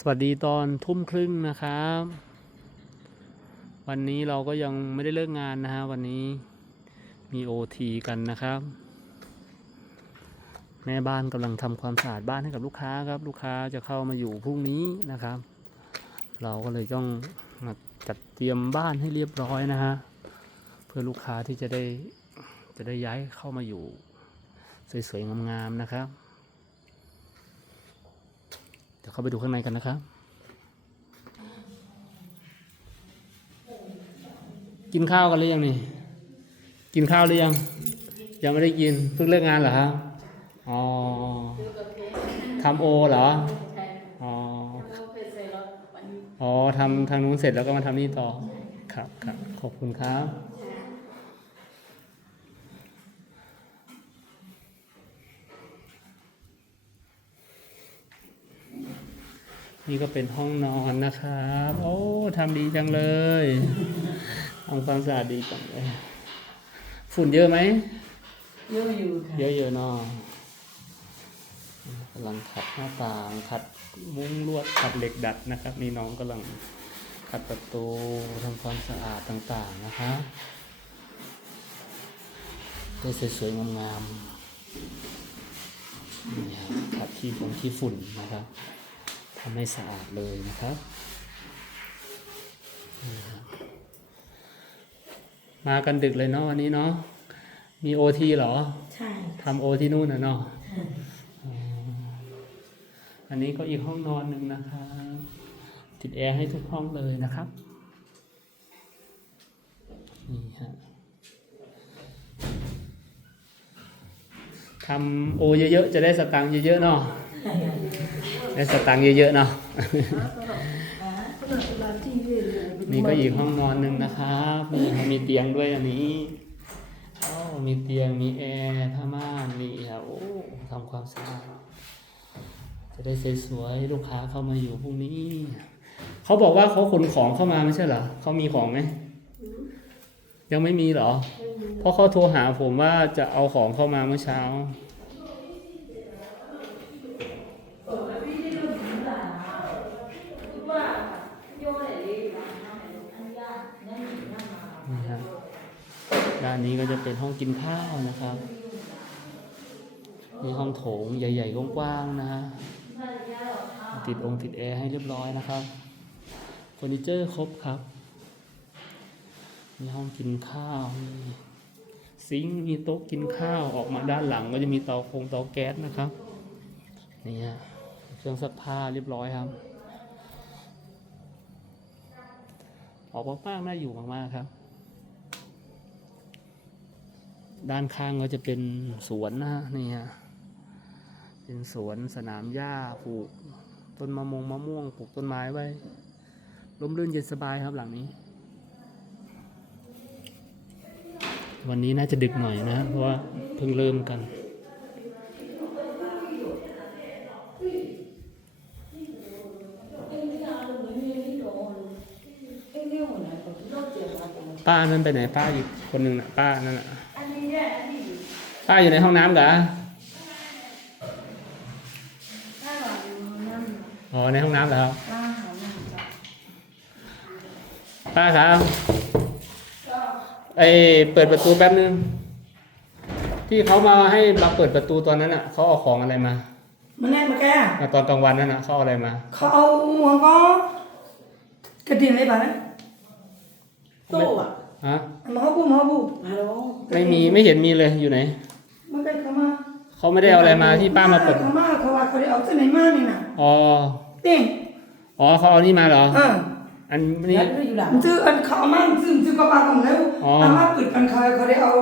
สวัสดีตอนทุ่มครึ่งนะครับ วันนี้เราก็ยังไม่ได้เลิกงานนะฮะวันนี้มีโอทีกันนะครับ แม่บ้านกำลังทำความสะอาดบ้านให้กับลูกค้าครับ ลูกค้าจะเข้ามาอยู่พรุ่งนี้นะครับ เราก็เลยต้องมาจัดเตรียมบ้านให้เรียบร้อยนะฮะเพื่อลูกค้าที่จะได้จะได้ย้ายเข้ามาอยู่ สวยๆงามๆนะครับ เข้าไปดูข้างในกันนะครับ กินข้าวกันหรือยังนี่ กินข้าวหรือยัง ยังไม่ได้กิน เพิ่งเลิกงานเหรอครับอ๋อทำโอเหรอ อ๋ออ๋อทำทางนู้นเสร็จแล้วก็มาทำนี่ต่อ ครับครับขอบคุณครับ นี่ก็เป็นห้องนอนนะครับ โอ้ทำดีจังเลยทำความสะอาดดีจังเลย ฝุ่นเยอะไหม เยอะอยู่ค่ะเยอะๆเนาะกำลังขัดหน้าต่างขัดมุ้งลวดขัดเหล็กดัดนะครับ นี่น้องกำลังขัดประตูทำความสะอาดต่างๆนะคะได้สวยๆงามๆนี่ครับขัดขี้ฝุ่นขี้ฝุ่นนะครับทำให้สะอาดเลยนะครับนี่ครับ มากันดึกเลยเนาะวันนี้เนาะ มีโอทีเหรอ ใช่ทำโอที่นู่นนะเนาะอ๋ออันนี้ก็อีกห้องนอนหนึ่งนะครับ ติดแอร์ให้ทุกห้องเลยนะครับ นี่ฮะทำโอเยอะๆ จะได้สตังค์เยอะๆเนาะ ได้สตังค์เยอะๆเนาะ นี่ก็อีกห้องนอนหนึ่งนะครับนี่ครับมีเตียงด้วยอันนี้โอ้มีเตียง มีแอร์ผ้าม่านนี่ครับโอ้ทำความสะอาด จะได้สวยๆลูกค้าเข้ามาอยู่พรุ่งนี้ เขาบอกว่าเขาขนของเข้ามาไม่ใช่เหรอเขามีของไหม ยังไม่มีเหรอ เพราะเขาโทรหาผมว่าจะเอาของเข้ามาเมื่อเช้า นะครับ ด้านนี้ก็จะเป็นห้องกินข้าวนะครับมีห้องโถงใหญ่ ๆ กว้างๆนะฮะติดองค์ติดแอร์ให้เรียบร้อยนะครับเฟอร์นิเจอร์ครบครับ มีห้องกินข้าว มีซิงค์มีโต๊ะกินข้าวออกมาด้านหลัง ก็จะมีเตาคงเตาแก๊สนะครับนี่ฮะเครื่องซักผ้าเรียบร้อยครับ ออกมากๆน่าอยู่มากๆครับ ด้านข้างก็จะเป็นสวนนะฮะนี่ฮะเป็นสวนสนามหญ้าปลูกต้นมะมงมะม่วงปลูกต้นไม้ไว้ร่มรื่นเย็นสบายครับหลังนี้ วันนี้น่าจะดึกหน่อยนะ เพราะว่าเพิ่งเริ่มกันป้านั่นไปไหนป้าอีกคนหนึ่งนะป้านั่นน่ะ ป้าอยู่ในห้องน้ำกะอ๋อในห้องน้ำเหรอครับป้าครับไอเปิดประตูแป๊บนึงที่เขามาให้มาเปิดประตูตอนนั้นอะเขาเอาของอะไรมามันแน่มาแกมาตอนกลางวันนั่นอะเขาเอาอะไรมาเขาเอาหัวก็กระดิ่งเลยป่ะไหมตู้อะฮะมาเขาพูดมาเขาพูดไม่มีไม่เห็นมีเลยอยู่ไหนมันก็เขามา เขาไม่ได้เอาอะไรมาที่ป้ามาเปิดเขามาเขาว่าเขาได้เอาที่ไหนมานี่น่ะอ๋อติ่งอ๋อเขาเอานี่มาเหรอเอออันนี้มันซื้ออันเขาเอามาซื้อซื้อกระเป๋าของแล้วอ๋อเอามาปิดกันเขาเขาได้เอา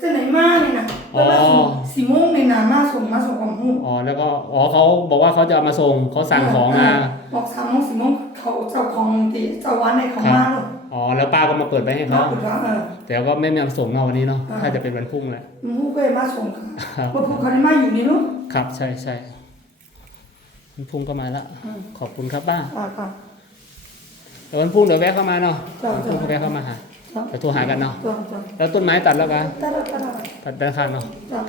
ที่ไหนมานี่น่ะแล้วว่าอ๋อสี่โมงนี่น่ะมาส่งมาส่งของหูอ๋อแล้วก็อ๋อเขาบอกว่าเขาจะเอามาส่งเขาสั่งของมาบอกสามโมงสี่โมงเขาเจ้าของตีเจ้าวันในเขามาเลย อ๋อแล้วป้าก็มาเปิดไปให้มาเขาปิดว่าเออแต่ก็ไม่มีมาส่งเนาะวันนี้เนาะอ่าถ้าจะเป็นวันพรุ่งแหละมึงก็มาส่งค่ะครับว่าพวกเขาได้มาอยู่นี่เนาะ ครับ ใช่ใช่วันพรุ่งก็มาละอืม ขอบคุณครับป้าอ่าค่ะเดี๋ยววันพรุ่งเดี๋ยวแวะเข้ามาเนาะจ้ะวันพรุ่งก็แวะเข้ามาหาจ้ะเดี๋ยวโทรหากันเนาะจ้ะจ้ะแล้วต้นไม้ตัดแล้วกันได้ได้ได้ได้ตัดด้านข้างเนาะ จ้ะ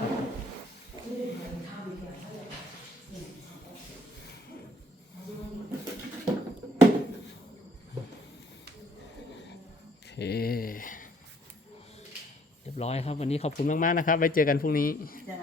เรียบร้อยครับ วันนี้ขอบคุณมาก ๆ นะครับ ไว้เจอกันพรุ่งนี้จะ